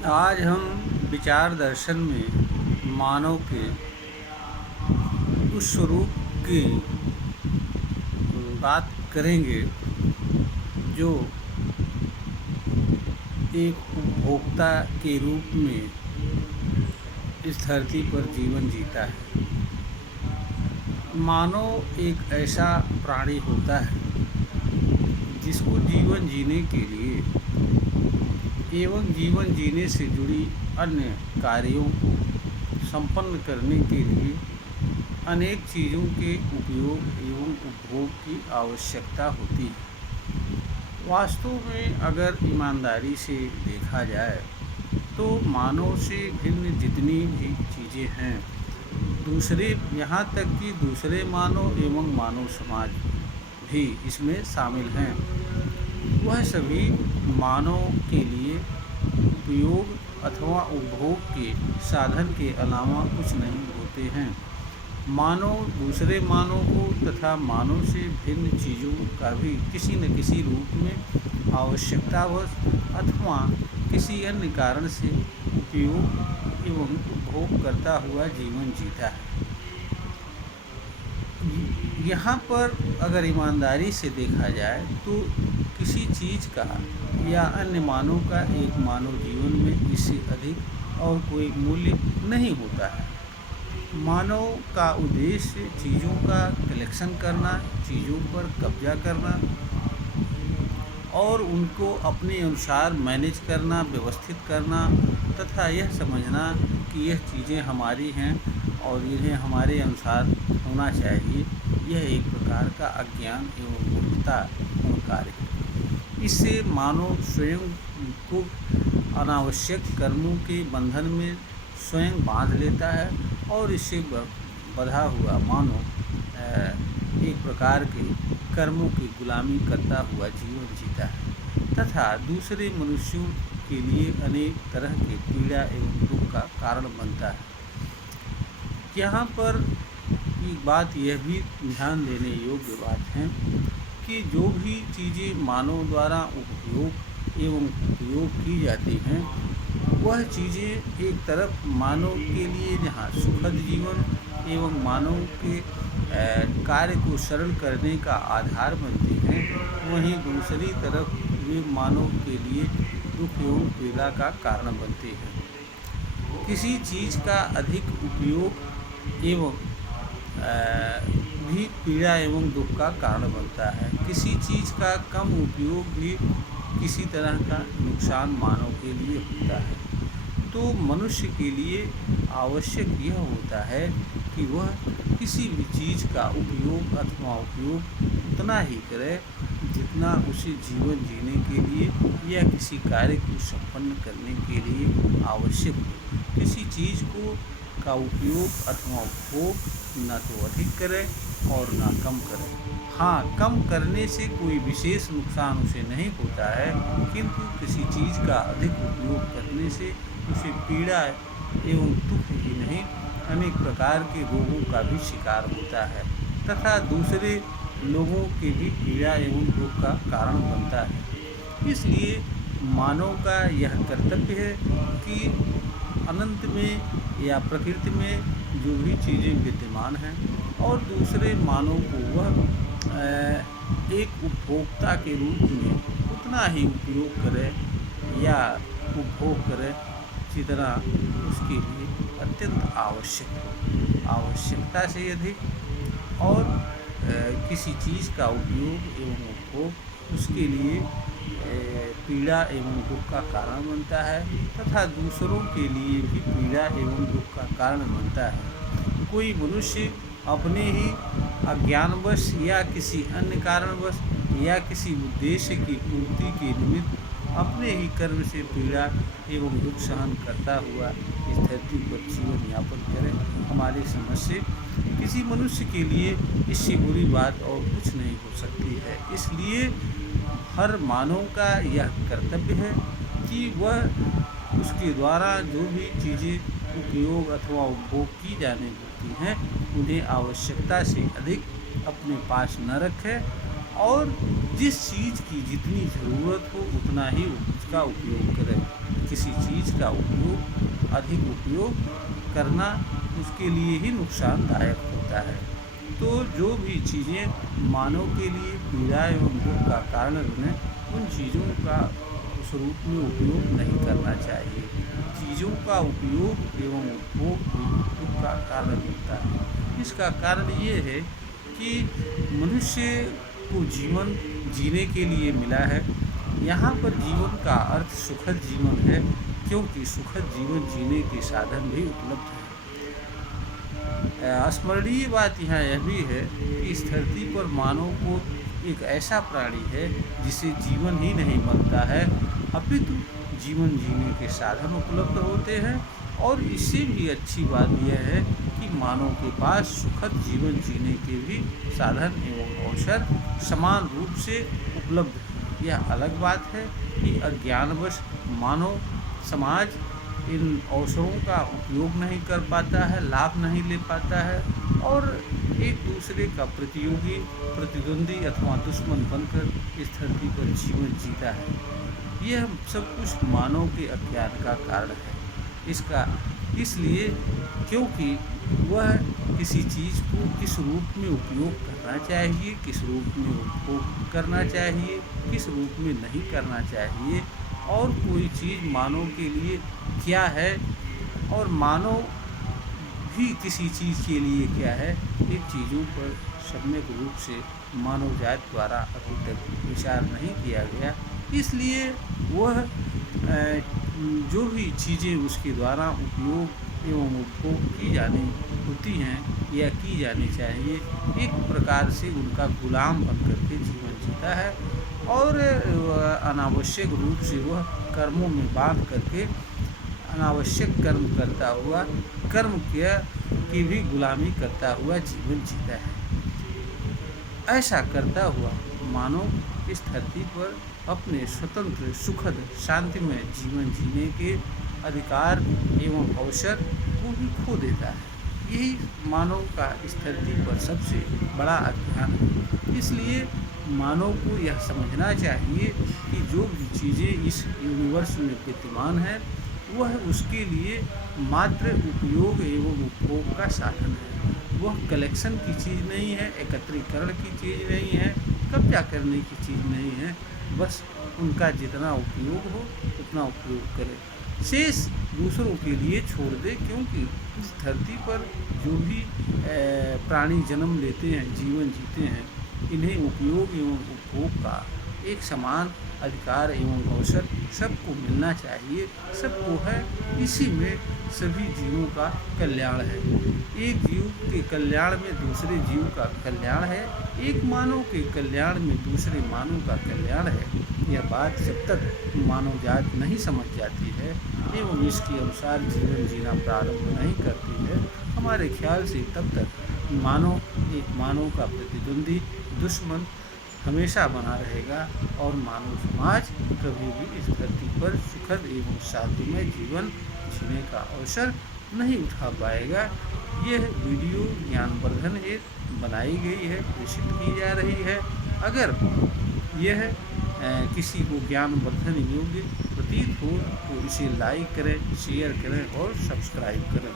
आज हम विचार दर्शन में मानव के उस स्वरूप की बात करेंगे जो एक उपभोक्ता के रूप में इस धरती पर जीवन जीता है। मानव एक ऐसा प्राणी होता है जिसको जीवन जीने के लिए एवं जीवन जीने से जुड़ी अन्य कार्यों को संपन्न करने के लिए अनेक चीज़ों के उपयोग एवं उपभोग की आवश्यकता होती है। वास्तव में अगर ईमानदारी से देखा जाए तो मानव से भिन्न जितनी भी चीज़ें हैं, दूसरे यहाँ तक कि दूसरे मानव एवं मानव समाज भी इसमें शामिल हैं, वह सभी मानव के लिए उपयोग अथवा उपभोग के साधन के अलावा कुछ नहीं होते हैं। मानव दूसरे मानव को तथा मानव से भिन्न चीज़ों का भी किसी न किसी रूप में आवश्यकतावश अथवा किसी अन्य कारण से उपयोग एवं उपभोग करता हुआ जीवन जीता है। यहाँ पर अगर ईमानदारी से देखा जाए तो किसी चीज़ का या अन्य मानव का एक मानव जीवन में इससे अधिक और कोई मूल्य नहीं होता है। मानव का उद्देश्य चीज़ों का कलेक्शन करना, चीज़ों पर कब्जा करना और उनको अपने अनुसार मैनेज करना, व्यवस्थित करना तथा यह समझना कि यह चीज़ें हमारी हैं और इन्हें हमारे अनुसार होना चाहिए। यह एक प्रकार का अज्ञान एवं मूर्खतापूर्ण कार्य है। इससे मानव स्वयं को अनावश्यक कर्मों के बंधन में स्वयं बांध लेता है और इससे बंधा हुआ मानव एक प्रकार के कर्मों की गुलामी करता हुआ जीवन जीता है तथा दूसरे मनुष्यों के लिए अनेक तरह के पीड़ा एवं दुख का कारण बनता है। यहाँ पर एक बात यह भी ध्यान देने योग्य बात है कि जो भी चीज़ें मानव द्वारा उपयोग एवं उपयोग की जाती हैं, वह चीज़ें एक तरफ मानव के लिए जहाँ सुखद जीवन एवं मानव के कार्य को सरल करने का आधार बनती हैं, वहीं दूसरी तरफ वे मानव के लिए दुख एवं पीड़ा का कारण बनते हैं। किसी चीज़ का अधिक उपयोग एवं भी पीड़ा एवं दुख का कारण बनता है। किसी चीज़ का कम उपयोग भी किसी तरह का नुकसान मानव के लिए होता है। तो मनुष्य के लिए आवश्यक यह होता है कि वह किसी भी चीज़ का उपयोग अथवा उपयोग उतना ही करे जितना उसे जीवन जीने के लिए या किसी कार्य को संपन्न करने के लिए आवश्यक हो। किसी चीज़ का उपयोग अथवा उपभोग न तो अधिक करे और न कम करे। हाँ, कम करने से कोई विशेष नुकसान उसे नहीं होता है, किंतु किसी चीज़ का अधिक उपयोग करने से उसे पीड़ा एवं दुख ही नहीं, अनेक प्रकार के रोगों का भी शिकार होता है तथा दूसरे लोगों के भी पीड़ा एवं दुख का कारण बनता है। इसलिए मानव का यह कर्तव्य है कि अनंत में या प्रकृति में जो भी चीज़ें विद्यमान हैं और दूसरे मानव को वह एक उपभोक्ता के रूप में उतना ही उपयोग करे या उपभोग करे जितना उसके लिए अत्यंत आवश्यक हो। आवश्यकता से अधिक और किसी चीज़ का उपयोग एवं उपभोग उसके लिए पीड़ा एवं दुख का कारण बनता है तथा दूसरों के लिए भी पीड़ा एवं दुख का कारण बनता है। कोई मनुष्य अपने ही अज्ञानवश या किसी अन्य कारणवश या किसी उद्देश्य की पूर्ति के निमित्त अपने ही कर्म से पीड़ा एवं दुख सहन करता हुआ इस धरती पर जीवन यापन करे, हमारी समझ से किसी मनुष्य के लिए इससे बुरी बात और कुछ नहीं हो सकती है। इसलिए हर मानव का यह कर्तव्य है कि वह उसके द्वारा जो भी चीज़ें उपयोग अथवा उपभोग की जाने होती हैं, उन्हें आवश्यकता से अधिक अपने पास न रखें और जिस चीज़ की जितनी ज़रूरत हो उतना ही उसका उपयोग करें। किसी चीज़ का उपयोग अधिक उपयोग करना उसके लिए ही नुकसानदायक होता है। तो जो भी चीज़ें मानव के लिए पीड़ा एवं दुख का कारण बने, उन चीज़ों का उस रूप में उपयोग नहीं करना चाहिए। चीज़ों का उपयोग एवं उपभोग भी दुख का कारण होता है। इसका कारण ये है कि मनुष्य को जीवन जीने के लिए मिला है। यहाँ पर जीवन का अर्थ सुखद जीवन है, क्योंकि सुखद जीवन जीने के साधन भी उपलब्ध हैं। स्मरणीय बात यहाँ यह भी है कि इस धरती पर मानव को एक ऐसा प्राणी है जिसे जीवन ही नहीं मिलता है, अपितु जीवन जीने के साधन उपलब्ध होते हैं। और इससे भी अच्छी बात यह है कि मानव के पास सुखद जीवन जीने के भी साधन एवं अवसर समान रूप से उपलब्ध हैं। यह अलग बात है कि अज्ञानवश मानव समाज इन अवसरों का उपयोग नहीं कर पाता है, लाभ नहीं ले पाता है और एक दूसरे का प्रतियोगी, प्रतिद्वंदी अथवा दुश्मन बनकर इस धरती पर जीवन जीता है। यह सब कुछ मानव के अज्ञान का कारण है। इसलिए क्योंकि वह किसी चीज़ को किस रूप में उपयोग करना चाहिए, किस रूप में उपभोग करना चाहिए, किस रूप में नहीं करना चाहिए, और कोई चीज़ मानव के लिए क्या है और मानव भी किसी चीज़ के लिए क्या है, इन चीज़ों पर सम्यक रूप से मानव जाति द्वारा अभी तक विचार नहीं किया गया। इसलिए वह जो भी चीज़ें उसके द्वारा उपयोग एवं उपभोग की जानी होती हैं या की जानी चाहिए, एक प्रकार से उनका गुलाम बनकर के जीवन जीता है और अनावश्यक रूप से वह कर्मों में बांध करके अनावश्यक कर्म करता हुआ, कर्म की भी गुलामी करता हुआ जीवन जीता है। ऐसा करता हुआ मानव इस धरती पर अपने स्वतंत्र, सुखद, शांतिमय जीवन जीने के अधिकार एवं अवसर को भी खो देता है। यही मानव का इस धरती पर सबसे बड़ा अज्ञान है। इसलिए मानव को यह समझना चाहिए कि जो भी चीज़ें इस यूनिवर्स में विद्यमान है वह उसके लिए मात्र उपयोग एवं उपभोग का साधन है। वह कलेक्शन की चीज़ नहीं है, एकत्रीकरण की चीज़ नहीं है, कब्जा करने की चीज़ नहीं है। बस उनका जितना उपयोग हो उतना उपयोग करें, शेष दूसरों के लिए छोड़ दे। क्योंकि इस धरती पर जो भी प्राणी जन्म लेते हैं, जीवन जीते हैं, इन्हें उपयोग एवं उपभोग का एक समान अधिकार एवं अवसर सबको मिलना चाहिए। सबको है, इसी में सभी जीवों का कल्याण है। एक जीव के कल्याण में दूसरे जीव का कल्याण है, एक मानव के कल्याण में दूसरे मानव का कल्याण है। यह बात जब तक मानव जाति नहीं समझ जाती है एवं इसके अनुसार जीवन जीना प्रारंभ नहीं करती है, हमारे ख्याल से तब तक मानव का प्रतिद्वंदी, दुश्मन हमेशा बना रहेगा और मानव समाज कभी भी इस धरती पर सुखद एवं शांतिमय जीवन जीने का अवसर नहीं उठा पाएगा। यह वीडियो ज्ञानवर्धन हेतु बनाई गई है, प्रेषित की जा रही है। अगर यह किसी को ज्ञानवर्धन योग्य प्रतीत हो तो इसे लाइक करें, शेयर करें और सब्सक्राइब करें।